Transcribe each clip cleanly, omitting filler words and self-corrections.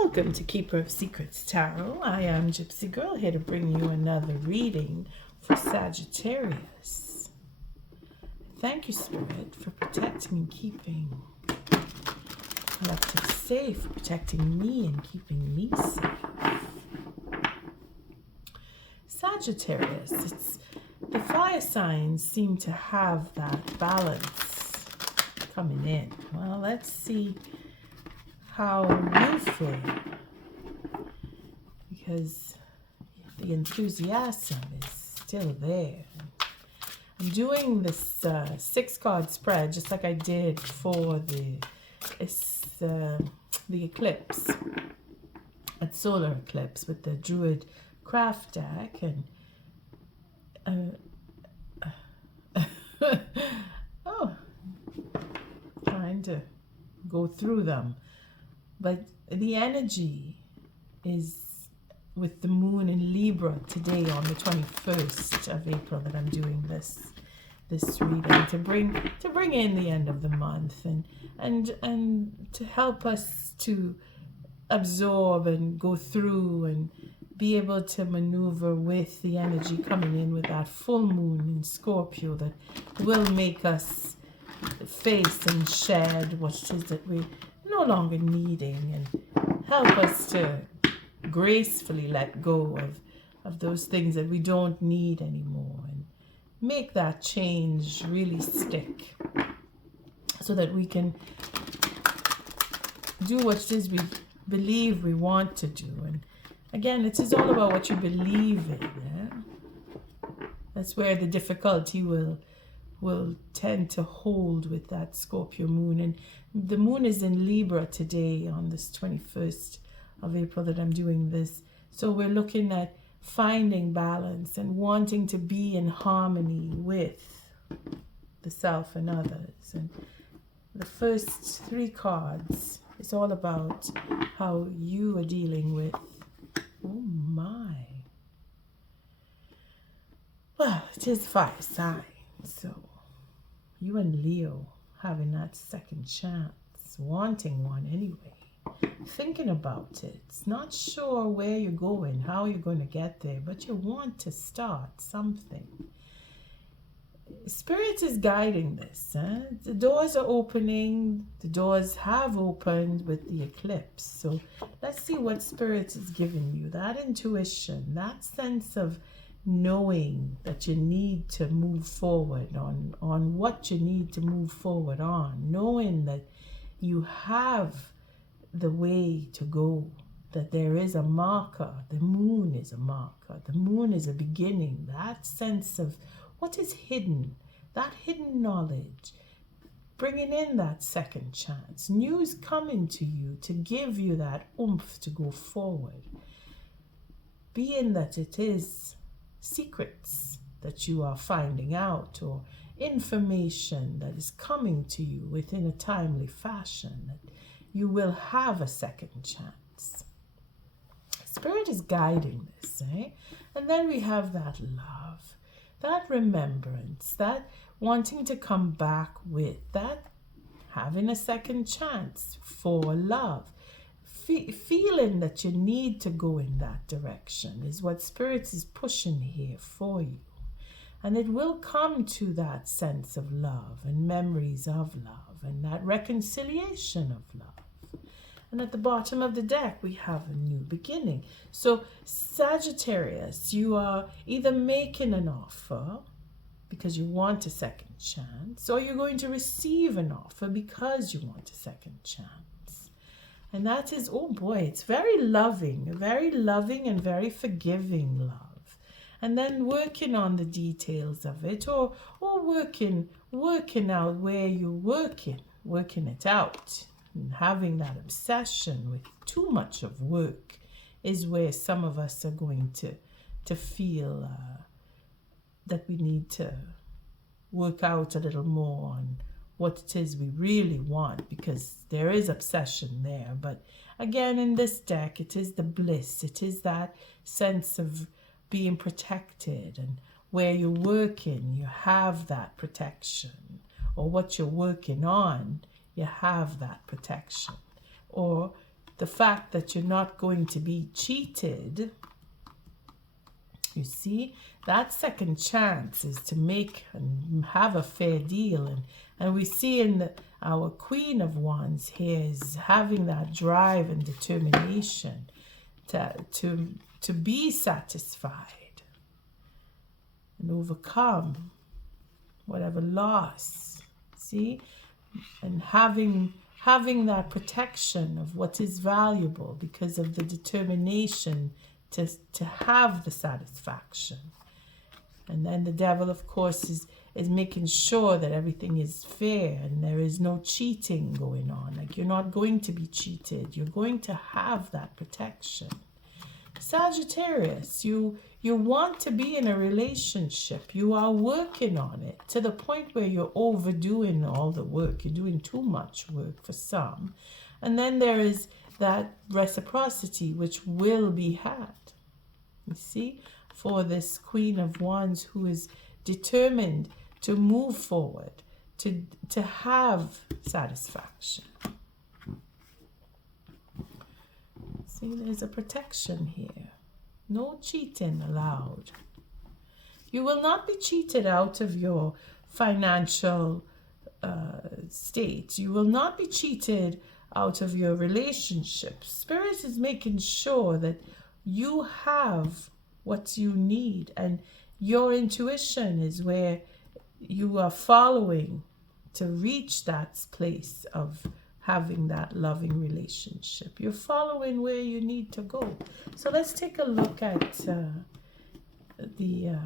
Welcome to Keeper of Secrets Tarot. I am Gypsy Girl, here to bring you another reading for Sagittarius. Thank you, Spirit, for protecting and keeping collective safe, for protecting me and keeping me safe. Sagittarius, the fire signs seem to have that balance coming in. Well, let's see how you feel, because the enthusiasm is still there. I'm doing this 6-card spread just like I did for the eclipse, a solar eclipse, with the Druid Craft deck, and trying to go through them. But the energy is with the moon in Libra today on the 21st of April that I'm doing this reading to bring in the end of the month and to help us to absorb and go through and be able to maneuver with the energy coming in with that full moon in Scorpio that will make us face and shed what it is that we no longer needing, and help us to gracefully let go of those things that we don't need anymore, and make that change really stick so that we can do what it is we believe we want to do. And again, it is all about what you believe in. Yeah? That's where the difficulty will tend to hold with that Scorpio moon. And the moon is in Libra today on this 21st of April that I'm doing this. So we're looking at finding balance and wanting to be in harmony with the self and others. And the first 3 cards is all about how you are dealing with, oh my. Well, it is fire sign, so you and Leo having that second chance, wanting one anyway, thinking about it, not sure where you're going, how you're going to get there, but you want to start something. Spirit is guiding this. The doors are opening, the doors have opened with the eclipse. So let's see what Spirit is giving you, that intuition, that sense of knowing that you need to move forward on what you need to move forward on, knowing that you have the way to go, that there is a marker. The moon is a marker. The moon is a beginning. That sense of what is hidden, that hidden knowledge, bringing in that second chance, news coming to you to give you that oomph to go forward, being that it is secrets that you are finding out, or information that is coming to you within a timely fashion, that you will have a second chance. Spirit is guiding this, eh? And then we have that love, that remembrance, that wanting to come back with, that having a second chance for love. Feeling that you need to go in that direction is what Spirit is pushing here for you. And it will come to that sense of love and memories of love and that reconciliation of love. And at the bottom of the deck, we have a new beginning. So Sagittarius, you are either making an offer because you want a second chance, or you're going to receive an offer because you want a second chance. And that is, oh boy, it's very loving and very forgiving love. And then working on the details of it, or working out where you're working it out. And having that obsession with too much of work is where some of us are going to feel that we need to work out a little more on what it is we really want, because there is obsession there. But again, in this deck, it is the bliss. It is that sense of being protected, and where you're working, you have that protection, or what you're working on, you have that protection. Or the fact that you're not going to be cheated. You see, that second chance is to make and have a fair deal. And we see in our Queen of Wands here is having that drive and determination to be satisfied and overcome whatever loss. See? And having that protection of what is valuable because of the determination to have the satisfaction. And then the devil, of course, is making sure that everything is fair and there is no cheating going on. Like, you're not going to be cheated. You're going to have that protection. Sagittarius, you want to be in a relationship. You are working on it to the point where you're overdoing all the work. You're doing too much work for some. And then there is that reciprocity which will be had. You see, for this Queen of Wands who is determined to move forward, to have satisfaction. See, there's a protection here. No cheating allowed. You will not be cheated out of your financial state. You will not be cheated out of your relationship. Spirit is making sure that you have what you need, and your intuition is where you are following to reach that place of having that loving relationship. You're following where you need to go. So let's take a look at the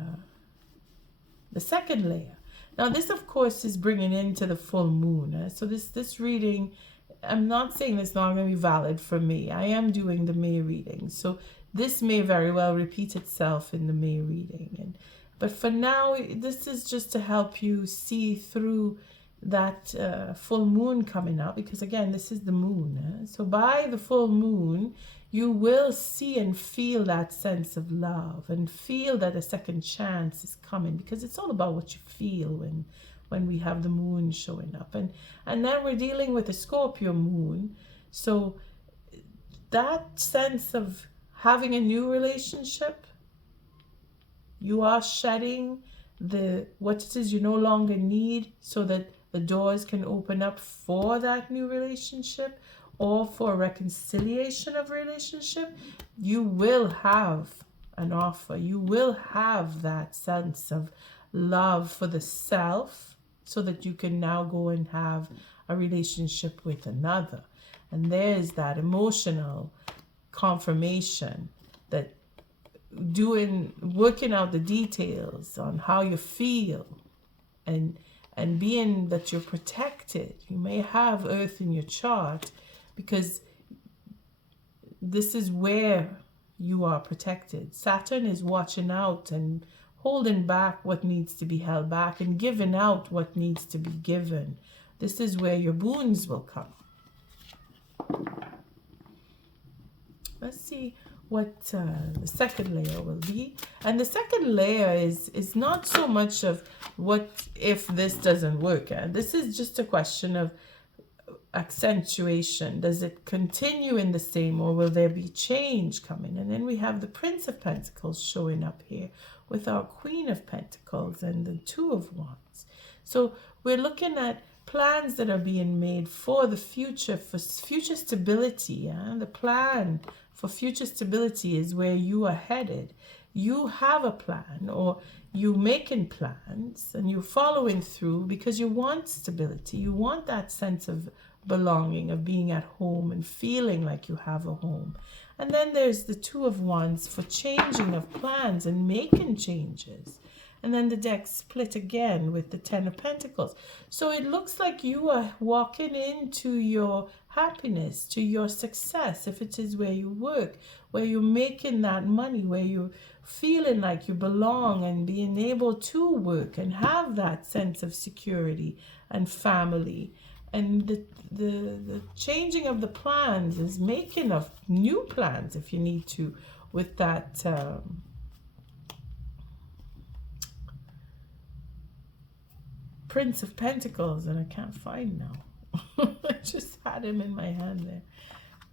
second layer. Now this, of course, is bringing into the full moon. So this reading, I'm not saying it's not going to be valid for me. I am doing the May reading. So this may very well repeat itself in the May reading. But for now, this is just to help you see through that full moon coming out, because again, this is the moon. So by the full moon, you will see and feel that sense of love and feel that a second chance is coming, because it's all about what you feel when we have the moon showing up. And then we're dealing with a Scorpio moon. So that sense of having a new relationship, you are shedding what it is you no longer need so that the doors can open up for that new relationship or for reconciliation of relationship. You will have an offer. You will have that sense of love for the self so that you can now go and have a relationship with another. And there's that emotional confirmation that working out the details on how you feel and being that you're protected. You may have Earth in your chart because this is where you are protected. Saturn is watching out and holding back what needs to be held back and giving out what needs to be given. This is where your boons will come. Let's see what the second layer will be. And the second layer is not so much of what if this doesn't work. This is just a question of accentuation. Does it continue in the same, or will there be change coming? And then we have the Prince of Pentacles showing up here with our Queen of Pentacles and the Two of Wands. So we're looking at plans that are being made for the future, for future stability. The plan for future stability is where you are headed. You have a plan, or you're making plans and you're following through because you want stability. You want that sense of belonging, of being at home and feeling like you have a home. And then there's the Two of Wands for changing of plans and making changes. And then the deck split again with the Ten of Pentacles. So it looks like you are walking into your happiness, to your success, if it is where you work, where you're making that money, where you're feeling like you belong and being able to work and have that sense of security and family. And the changing of the plans is making of new plans if you need to, with that Prince of Pentacles, and I can't find now. I just had him in my hand there.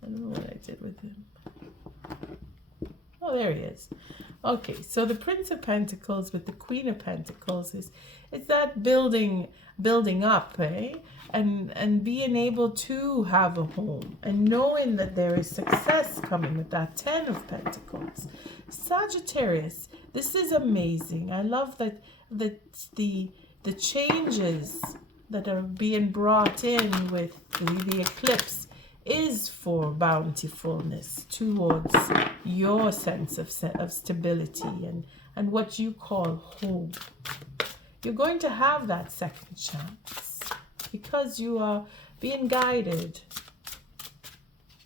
I don't know what I did with him. Oh, there he is. Okay, so the Prince of Pentacles with the Queen of Pentacles is that building up, eh? And being able to have a home and knowing that there is success coming with that Ten of Pentacles. Sagittarius, this is amazing. I love that the changes that are being brought in with the eclipse is for bountifulness towards your sense of stability and what you call home. You're going to have that second chance because you are being guided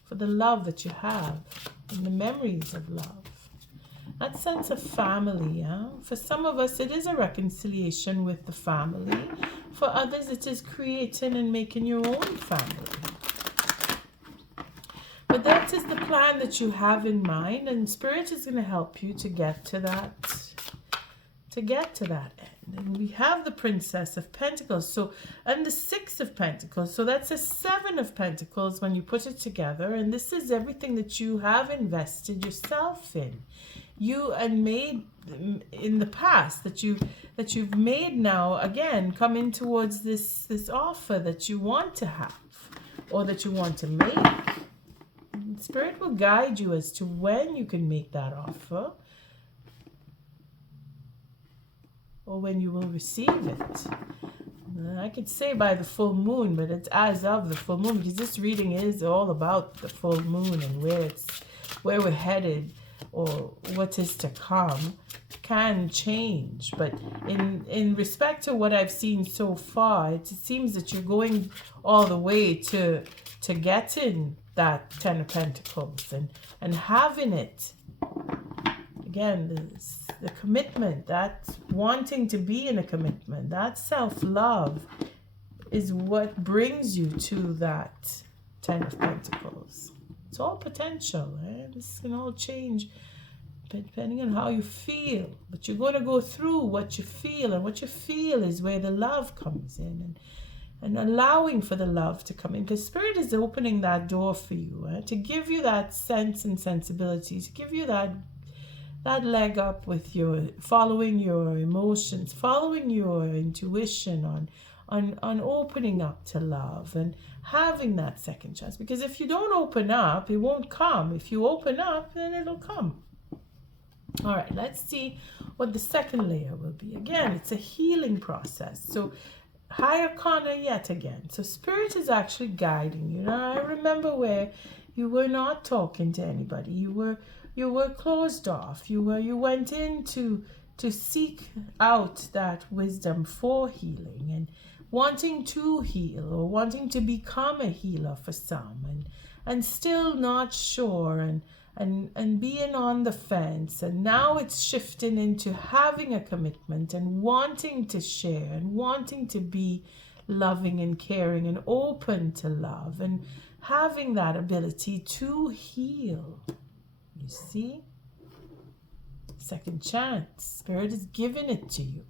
for the love that you have and the memories of love. That sense of family, yeah? For some of us, it is a reconciliation with the family. For others, it is creating and making your own family. But that is the plan that you have in mind, and Spirit is going to help you to get to that end. And we have the Princess of Pentacles, and the Six of Pentacles. So that's a Seven of Pentacles when you put it together, and this is everything that you have invested yourself in. You and made in the past that you've made now again coming towards this offer that you want to have or that you want to make. Spirit will guide you as to when you can make that offer or when you will receive it. I could say by the full moon, but it's as of the full moon, because this reading is all about the full moon and where we're headed or what is to come can change. But in respect to what I've seen so far, it seems that you're going all the way to getting that Ten of Pentacles and having it. Again, the commitment, that wanting to be in a commitment, that self-love is what brings you to that Ten of Pentacles. It's all potential. This can all change depending on how you feel. But you're going to go through what you feel, and what you feel is where the love comes in, and allowing for the love to come in, because Spirit is opening that door for you, to give you that sense and sensibility, to give you that leg up with your following your emotions, following your intuition on opening up to love and having that second chance. Because if you don't open up, it won't come. If you open up, then it'll come. All right, let's see what the second layer will be. Again, it's a healing process. So High Arcana yet again. So Spirit is actually guiding you. Now, I remember where you were not talking to anybody. You were closed off. You went in to seek out that wisdom for healing and wanting to heal or wanting to become a healer for some, and still not sure and being on the fence. And now it's shifting into having a commitment and wanting to share and wanting to be loving and caring and open to love and having that ability to heal. You see? Second chance. Spirit is giving it to you.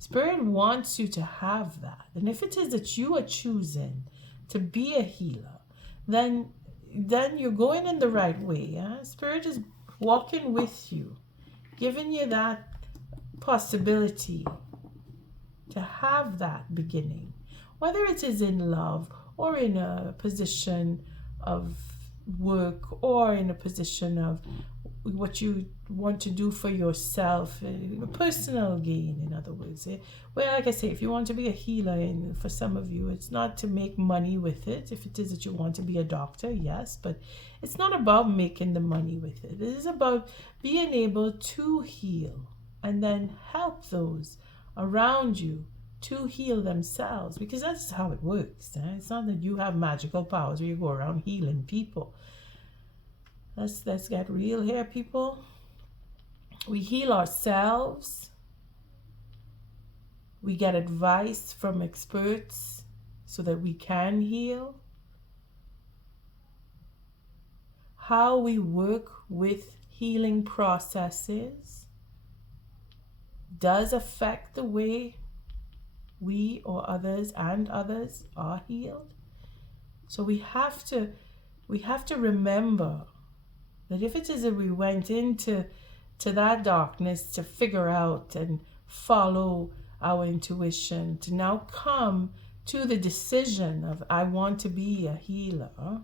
Spirit wants you to have that. And if it is that you are choosing to be a healer, then you're going in the right way. Yeah? Spirit is walking with you, giving you that possibility to have that beginning, whether it is in love or in a position of work or in a position of what you want to do for yourself, personal gain, in other words. Well, like I say, if you want to be a healer, and for some of you, it's not to make money with it. If it is that you want to be a doctor, yes, but it's not about making the money with it. It is about being able to heal and then help those around you to heal themselves, because that's how it works. It's not that you have magical powers where you go around healing people. Let's get real here, people. We heal ourselves. We get advice from experts so that we can heal. How we work with healing processes does affect the way we or others and others are healed. So we have to we have to remember that if it is that we went into that darkness to figure out and follow our intuition, to now come to the decision of I want to be a healer,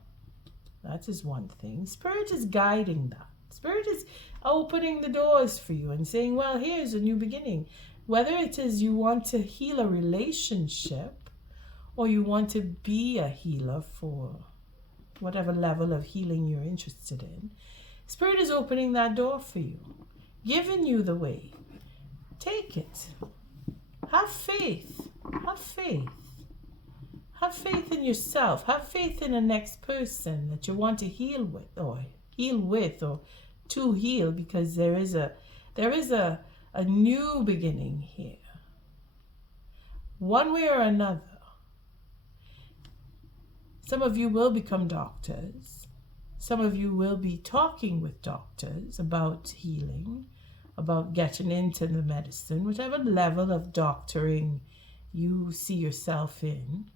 that is one thing. Spirit is guiding that. Spirit is opening the doors for you and saying, well, here's a new beginning. Whether it is you want to heal a relationship or you want to be a healer for whatever level of healing you're interested in, Spirit is opening that door for you, giving you the way. Take it. Have faith. Have faith. Have faith in yourself. Have faith in the next person that you want to heal with or to heal, because there is a new beginning here. One way or another. Some of you will become doctors. Some of you will be talking with doctors about healing, about getting into the medicine, whatever level of doctoring you see yourself in.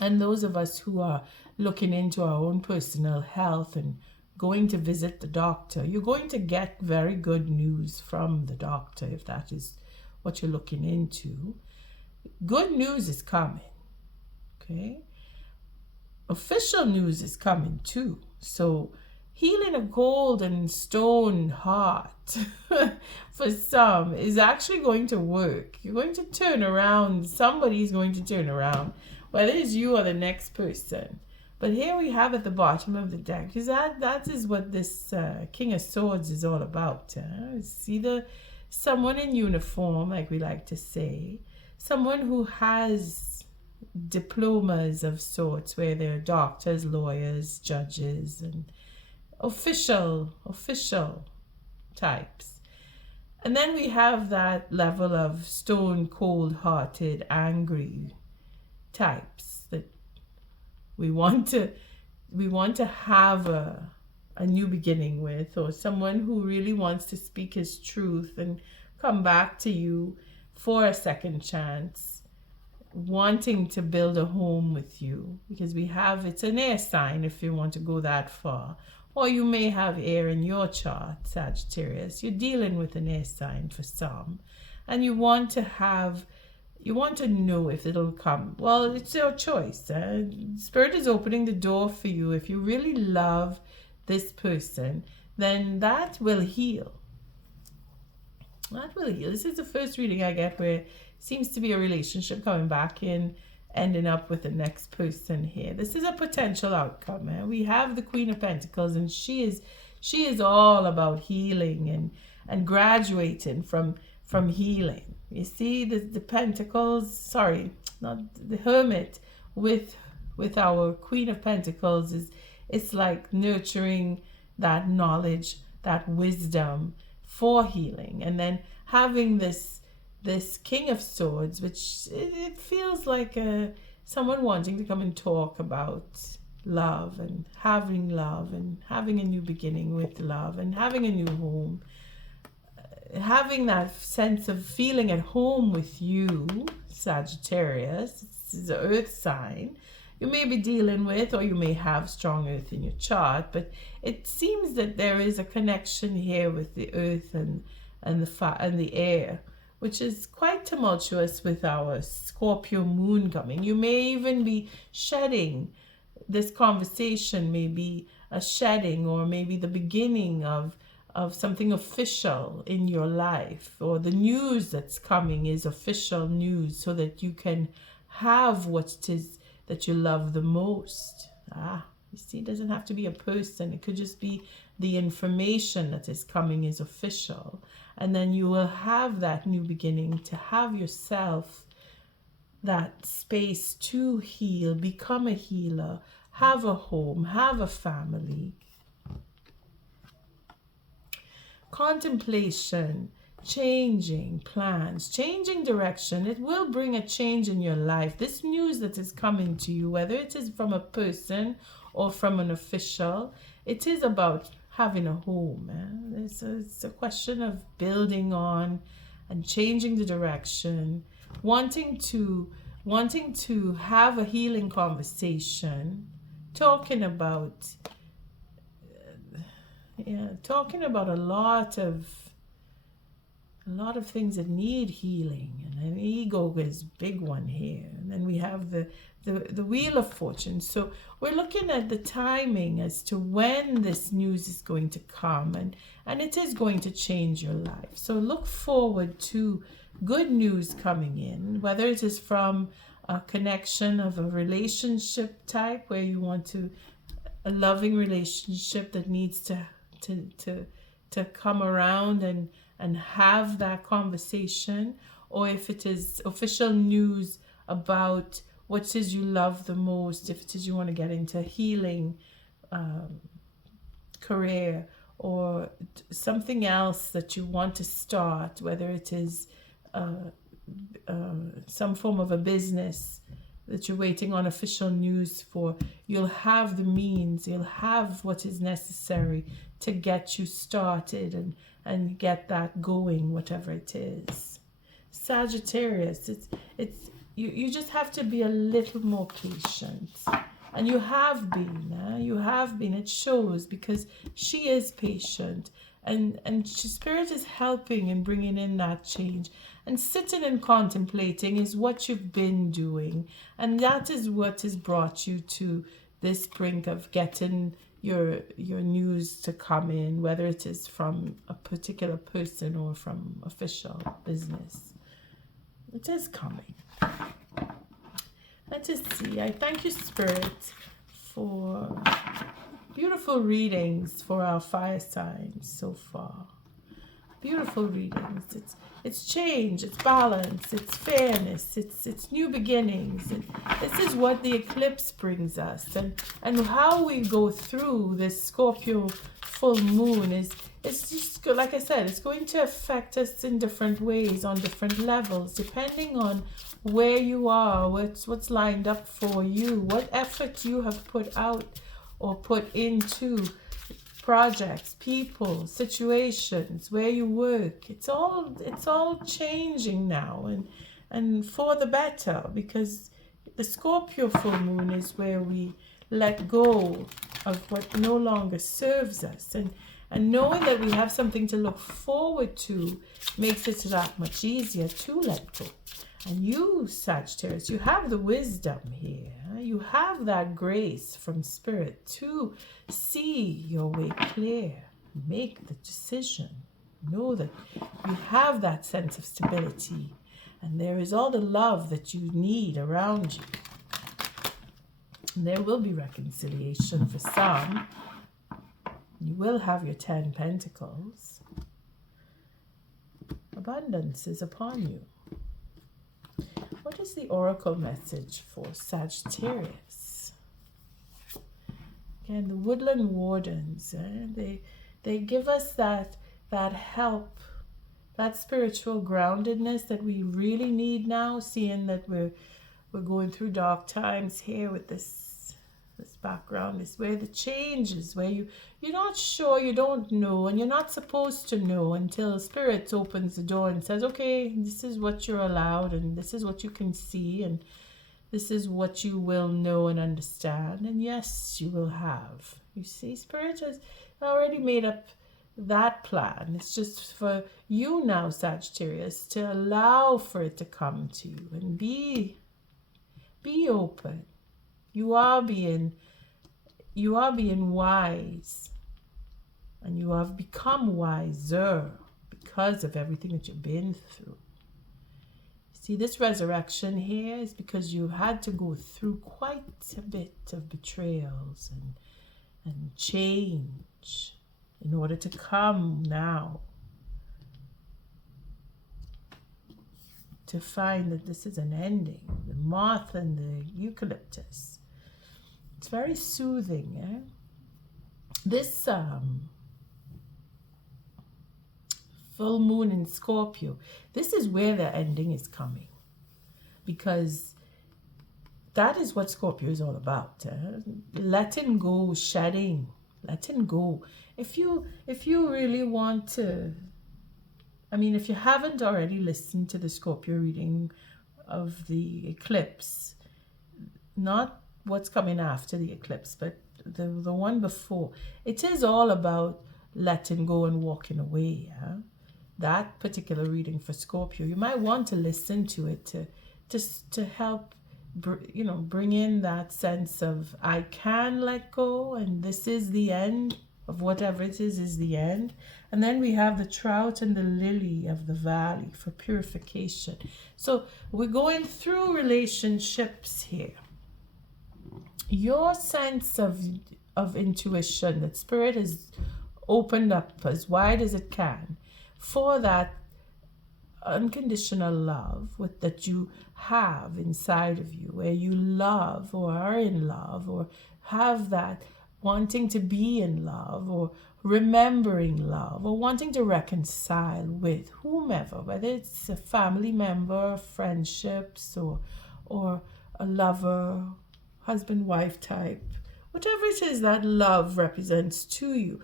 And those of us who are looking into our own personal health and going to visit the doctor, you're going to get very good news from the doctor if that is what you're looking into. Good news is coming, okay? Official news is coming too. So healing a golden stone heart for some is actually going to work. You're going to turn around. Somebody's going to turn around, whether it's you or the next person. But here we have at the bottom of the deck, because that is what this King of Swords is all about. It's either someone in uniform, like we like to say, someone who has diplomas of sorts, where they're doctors, lawyers, judges, and official types. And then we have that level of stone cold-hearted, angry types that we want to have a new beginning with, or someone who really wants to speak his truth and come back to you for a second chance, wanting to build a home with you, because it's an air sign if you want to go that far. Or you may have air in your chart, Sagittarius. You're dealing with an air sign for some, and you want to know if it'll come. Well, it's your choice. Spirit is opening the door for you. If you really love this person, then that will heal. That will heal. This is the first reading I get where it seems to be a relationship coming back in, ending up with the next person here. This is a potential outcome. We have the Queen of Pentacles, and she is all about healing and graduating from healing. You see the Pentacles, sorry, not the Hermit with our Queen of Pentacles it's like nurturing that knowledge, that wisdom for healing, and then having this King of Swords, which it feels like someone wanting to come and talk about love and having a new beginning with love and having a new home, having that sense of feeling at home with you, Sagittarius. This is an earth sign you may be dealing with, or you may have strong earth in your chart, but it seems that there is a connection here with the earth and the air, which is quite tumultuous with our Scorpio moon coming. You may even be shedding. This conversation may be a shedding, or maybe the beginning of something official in your life, or the news that's coming is official news, so that you can have what it is that you love the most. You see, it doesn't have to be a person. It could just be the information that is coming is official. And then you will have that new beginning to have yourself that space to heal, become a healer, have a home, have a family. Contemplation, changing plans, changing direction. It will bring a change in your life. This news that is coming to you, whether it is from a person or from an official, it is about having a home. It's a question of building on and changing the direction, wanting to have a healing conversation talking about, talking about a lot of things that need healing, and an ego is a big one here. And then we have the Wheel of Fortune. So we're looking at the timing as to when this news is going to come, and it is going to change your life. So look forward to good news coming in, whether it is from a connection of a relationship type where you want to, a loving relationship that needs to come around and have that conversation, or if it is official news about what it is you love the most, if it is you want to get into healing career, or something else that you want to start, whether it is some form of a business that you're waiting on official news for, you'll have the means, you'll have what is necessary to get you started and get that going, whatever it is. Sagittarius, it's you just have to be a little more patient. And you have been, it shows, because she is patient, and Spirit is helping and bringing in that change. And sitting and contemplating is what you've been doing, and that is what has brought you to this brink of getting your news to come in, whether it is from a particular person or from official business. It is coming. Let us see. I thank you, Spirit, for beautiful readings for our fire signs so far. Beautiful readings. It's change, it's balance, it's fairness, it's new beginnings. And this is what the eclipse brings us. And how we go through this Scorpio full moon it's just, like I said, it's going to affect us in different ways, on different levels, depending on where you are, what's lined up for you, what effort you have put out or put into projects, people, situations, where you work. It's all changing now, and for the better, because the Scorpio full moon is where we let go of what no longer serves us, and knowing that we have something to look forward to makes it that much easier to let go. And you, Sagittarius, you have the wisdom here. You have that grace from Spirit to see your way clear. Make the decision. Know that you have that sense of stability, and there is all the love that you need around you. And there will be reconciliation for some. You will have your 10 Pentacles. Abundance is upon you. What is the oracle message for Sagittarius? Again, the Woodland Wardens, they give us that help, that spiritual groundedness that we really need now, seeing that we're going through dark times here with this background. Is where the change is, where you're not sure, you don't know, and you're not supposed to know until Spirit opens the door and says, okay, this is what you're allowed, and this is what you can see, and this is what you will know and understand. And yes, you will have. You see, Spirit has already made up that plan. It's just for you now, Sagittarius, to allow for it to come to you and be open. You are being wise, and you have become wiser because of everything that you've been through. See, this resurrection here is because you had to go through quite a bit of betrayals and change in order to come now to find that this is an ending. The moth and the eucalyptus. It's very soothing, eh? This full moon in Scorpio, this is where the ending is coming, because that is what Scorpio is all about. Letting go, shedding, letting go. If you really want to, if you haven't already listened to the Scorpio reading of the eclipse, not what's coming after the eclipse, but the one before, it is all about letting go and walking away. Yeah? That particular reading for Scorpio, you might want to listen to it to help bring in that sense of I can let go, and this is the end of whatever it is the end. And then we have the trout and the lily of the valley for purification. So we're going through relationships here. Your sense of intuition that spirit has opened up as wide as it can for that unconditional love that you have inside of you, where you love or are in love or have that wanting to be in love or remembering love or wanting to reconcile with whomever, whether it's a family member, friendships, or a lover, husband-wife type, whatever it is that love represents to you,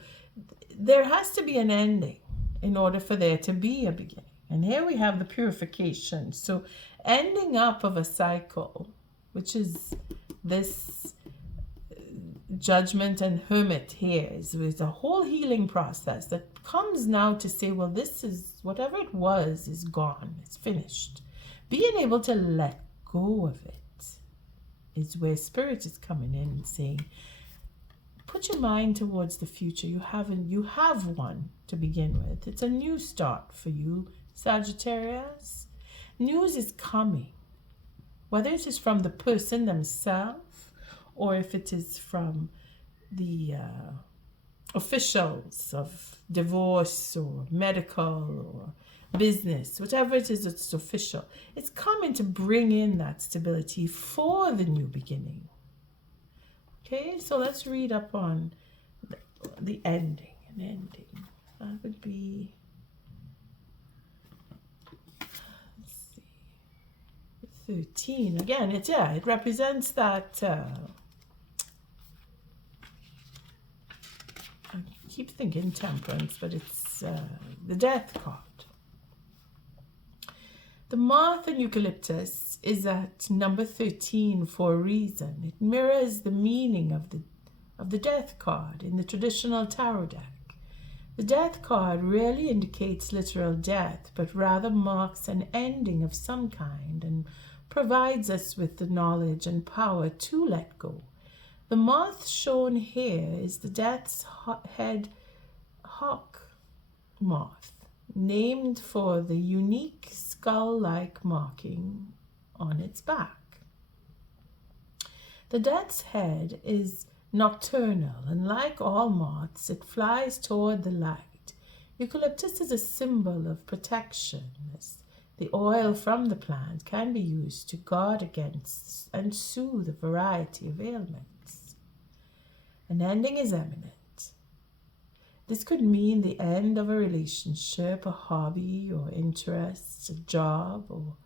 there has to be an ending in order for there to be a beginning. And here we have the purification. So ending up of a cycle, which is this judgment and hermit here, is a whole healing process that comes now to say, well, this is whatever it was is gone. It's finished. Being able to let go of it is where spirit is coming in and saying, put your mind towards the future. You have one to begin with. It's a new start for you, Sagittarius. News is coming, whether it is from the person themselves or if it is from the officials of divorce or medical or business, whatever it is that's official. It's coming to bring in that stability for the new beginning. Okay, so let's read up on the ending. An ending. That would be, let's see, 13. Again, it represents that. I keep thinking temperance, but it's the death card. The moth and eucalyptus is at number 13 for a reason. It mirrors the meaning of the death card in the traditional tarot deck. The death card rarely indicates literal death, but rather marks an ending of some kind and provides us with the knowledge and power to let go. The moth shown here is the death's head hawk moth, named for the unique skull-like marking on its back. The death's head is nocturnal, and like all moths, it flies toward the light. Eucalyptus is a symbol of protection, as the oil from the plant can be used to guard against and soothe a variety of ailments. An ending is imminent. This could mean the end of a relationship, a hobby or interest, a job, or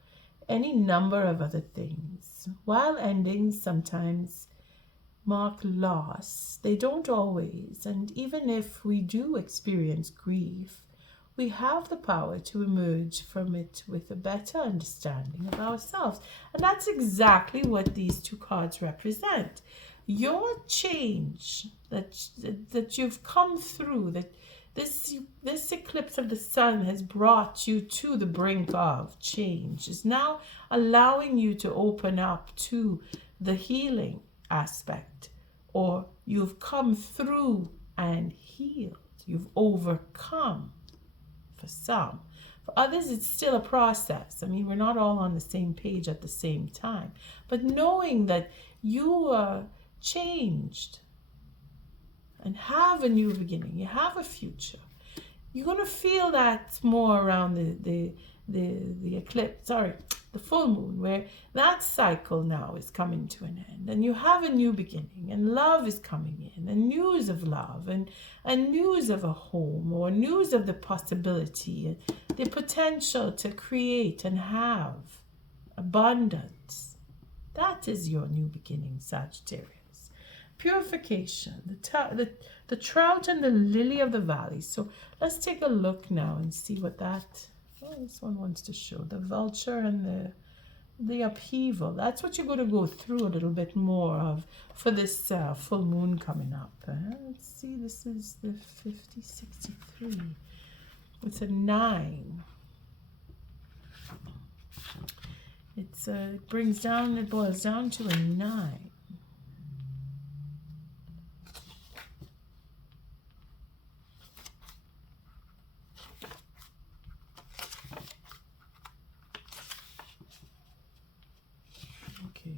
any number of other things. While endings sometimes mark loss, they don't always, and even if we do experience grief, we have the power to emerge from it with a better understanding of ourselves. And that's exactly what these two cards represent. Your change that you've come through, that this eclipse of the sun has brought you to the brink of change, is now allowing you to open up to the healing aspect, or you've come through and healed. You've overcome for some. For others, it's still a process. I mean, we're not all on the same page at the same time. But knowing that you are changed and have a new beginning, you have a future, you're going to feel that more around the eclipse, the full moon, where that cycle now is coming to an end, and you have a new beginning, and love is coming in, and news of love, and news of a home, or news of the possibility, and the potential to create and have abundance. That is your new beginning, Sagittarius. Purification, the trout and the lily of the valley. So let's take a look now and see what that. Oh, this one wants to show the vulture and the upheaval. That's what you're going to go through a little bit more of for this full moon coming up. Let's see, this is the 5063. It's a 9. It boils down to a 9. Okay.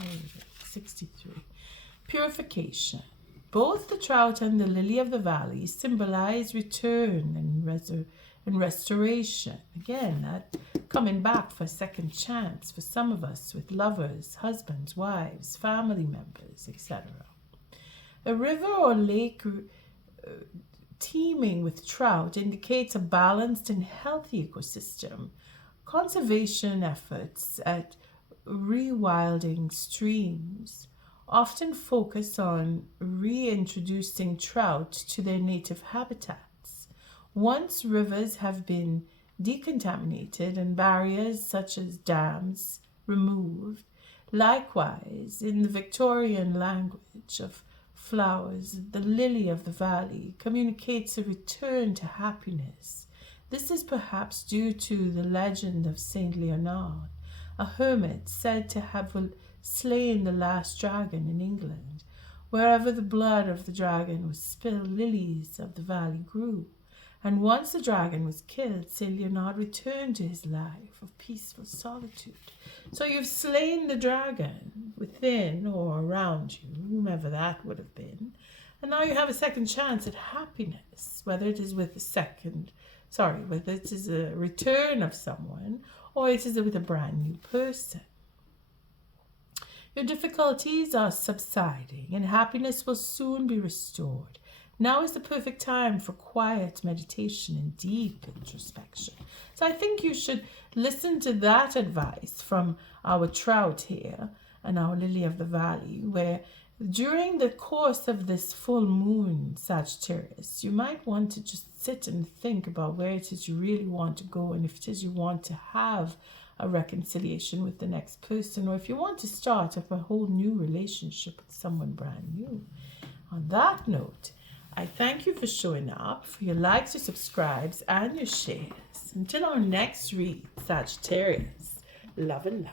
There we go. 63. Purification. Both the trout and the lily of the valley symbolize return and restoration. Again, that coming back for a second chance for some of us with lovers, husbands, wives, family members, etc. A river or lake teeming with trout indicates a balanced and healthy ecosystem. Conservation efforts at rewilding streams often focus on reintroducing trout to their native habitats. Once rivers have been decontaminated and barriers such as dams removed, likewise, in the Victorian language of flowers, the lily of the valley communicates a return to happiness. This is perhaps due to the legend of Saint Leonard, a hermit said to have slain the last dragon in England. Wherever the blood of the dragon was spilled, lilies of the valley grew. And once the dragon was killed, Saint Leonard returned to his life of peaceful solitude. So you've slain the dragon within or around you, whomever that would have been. And now you have a second chance at happiness, whether it is with whether it is a return of someone or it is with a brand new person. Your difficulties are subsiding and happiness will soon be restored. Now is the perfect time for quiet meditation and deep introspection. So I think you should listen to that advice from our trout here and our lily of the valley, where during the course of this full moon, Sagittarius, you might want to just sit and think about where it is you really want to go, and if it is you want to have a reconciliation with the next person, or if you want to start up a whole new relationship with someone brand new. On that note, I thank you for showing up, for your likes, your subscribes, and your shares. Until our next read, Sagittarius, love and light.